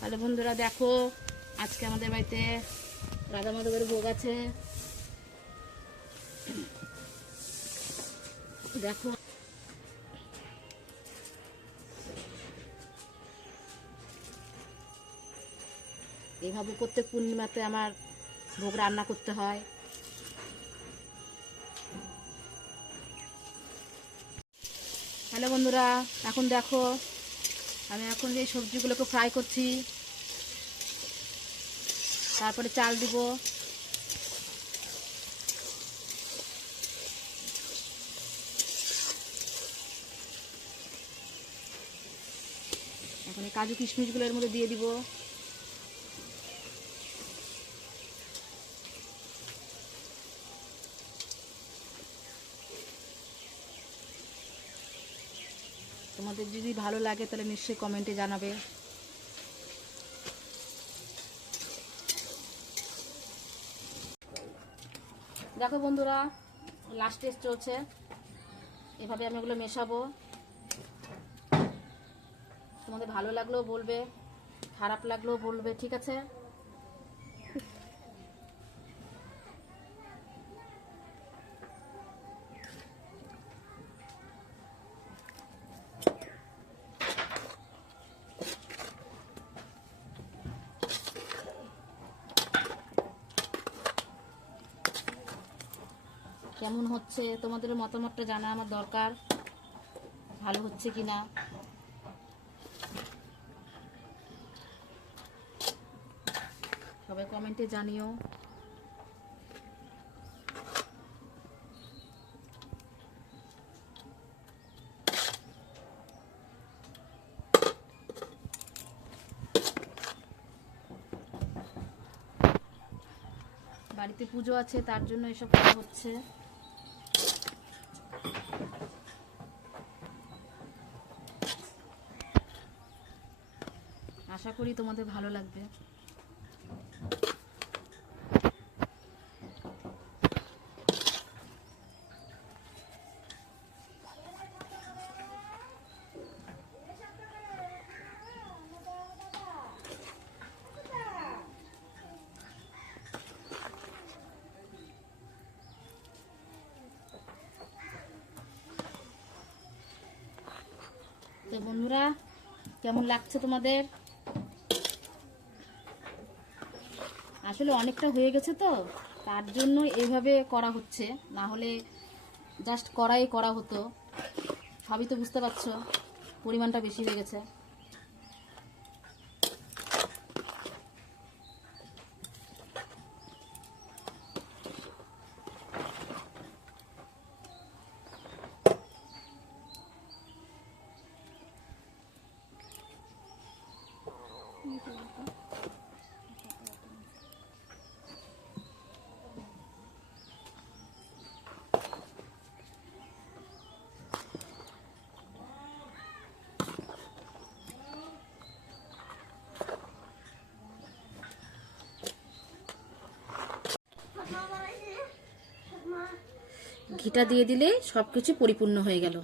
তাহলে বন্ধুরা দেখো, আজকে আমাদের বাড়িতে রাধা মাধবের ভোগ আছে। দেখো এইভাবে প্রত্যেক পূর্ণিমাতে আমার ভোগ রান্না করতে হয়। হ্যালো বন্ধুরা, এখন দেখো আমি এখন এই সবজিগুলোকে ফ্রাই করছি, তারপরে চাল দিব। এখন এই কাজু কিশমিশগুলো এর মধ্যে দিয়ে দিব। তোমাদের যদি ভালো লাগে তাহলে নিশ্চয়ই কমেন্টে জানাবে। দেখো বন্ধুরা, লাস্ট স্টেজ চলছে। এভাবে আমি এগুলো মেশাবো। তোমাদের ভালো লাগলেও বলবে, খারাপ লাগলেও বলবে, ঠিক আছে? কেমন হচ্ছে তোমাদের মতামতটা জানা আমার দরকার, ভালো হচ্ছে কিনা। সবাই কমেন্টে জানিও। বাড়িতে পুজো আছে, তার জন্য এসব করা হচ্ছে। আশা করি তোমাদের ভালো লাগবে। তো বন্ধুরা, কেমন লাগছে তোমাদের? আসলে অনেকটা হয়ে গেছে তো, তার জন্য এইভাবে করা হচ্ছে, না হলে জাস্ট কড়াই করা হতো। সবই তো বুঝতে পারছো, পরিমাণটা বেশি হয়ে গেছে। ঘিটা দিয়ে দিলে সব কিছু পরিপূর্ণ হয়ে গেল।